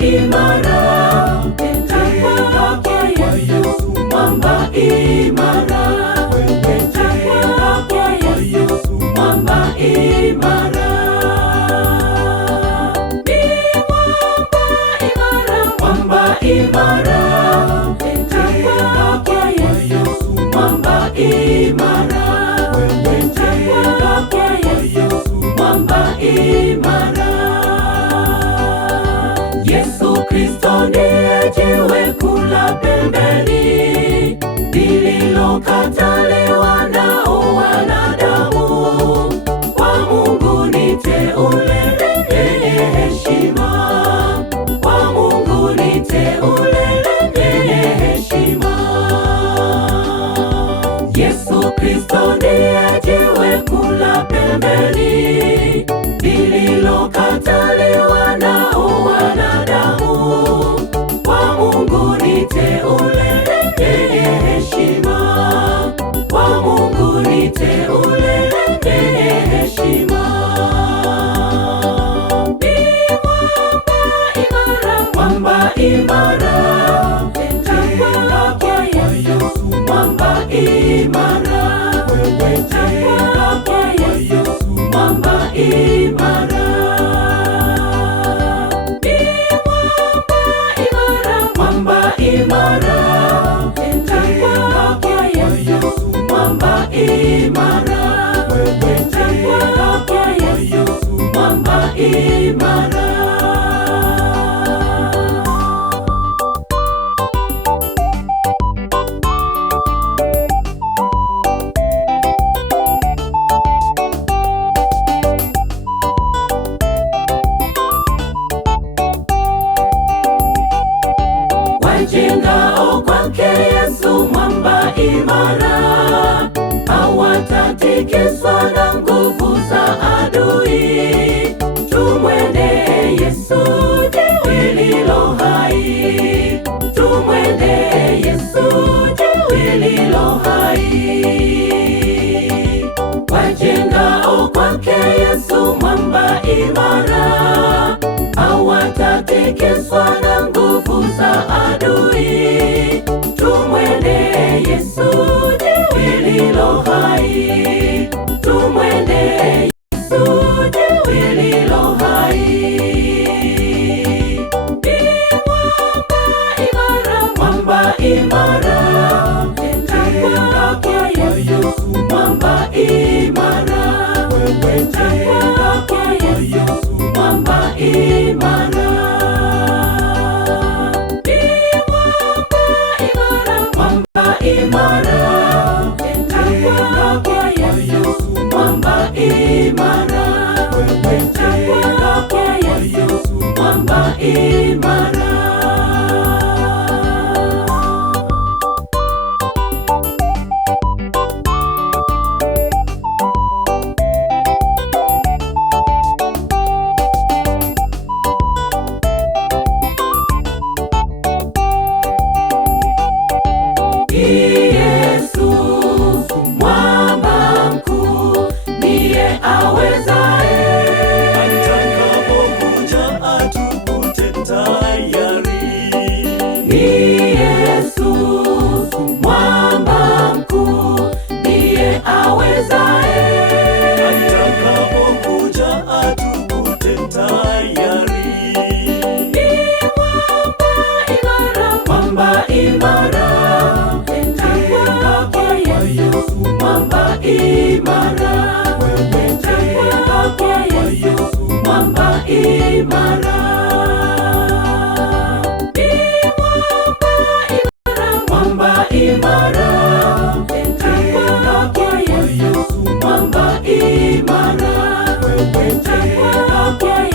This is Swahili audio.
imara, enda kwake Yesu, mwamba imara, enda kwake Yesu, mwamba imara. Ni mwamba imara, mwamba imara, enda kwake Yesu, mwamba imara, enda kwake Yesu, mwamba imara. Yesu Kristo ndiye jiwe kuu la pembeni, lililokataliwa nao wanadamu. Kwa Mungu ni teule lenye heshima, kwa Mungu ni teule lenye heshima. Yesu Kristo ndiye jiwe kuu la pembeni, lililokataliwa nao wanadamu. Kwa Mungu ni teule lenye heshima, kwa Mungu ni teule lenye heshima. Ni mwamba imara, mwamba imara, enda kwake Yesu, mwamba imara, enda kwake Yesu, mwamba imara. Mwamba imara, enda kwake Yesu, mwamba imara, enda kwake Yesu, mwamba imara. Wajengao kwake Yesu, mwamba imara, hawatatikiswa na nguvu za adui. Tumwendee Yesu, jiwe lililo hai, tumwendee Yesu, jiwe lililo hai. Wajengao kwake Yesu, mwamba imara, hawatatikiswa na nguvu za adui. Tumwendee Yesu, jiwe lililo hai, tumwendee Yesu, jiwe lililo hai. Ni mwamba imara, enda kwake Yesu, mwamba imara, enda kwake Yesu, mwamba imara. Imara, enda kwake Yesu, mwamba imara, enda kwake Yesu, mwamba imara. Yesu mwamba mkuu ndiye awezaye, atakapokuja atukute tayari. Yesu mwamba mkuu ndiye awezaye, atakapokuja atukute tayari. Mwamba imara, enda kwake Yesu, mwamba imara, enda kwake Yesu, mwamba imara. Mwamba imara, enda kwake Yesu, mwamba imara, enda kwake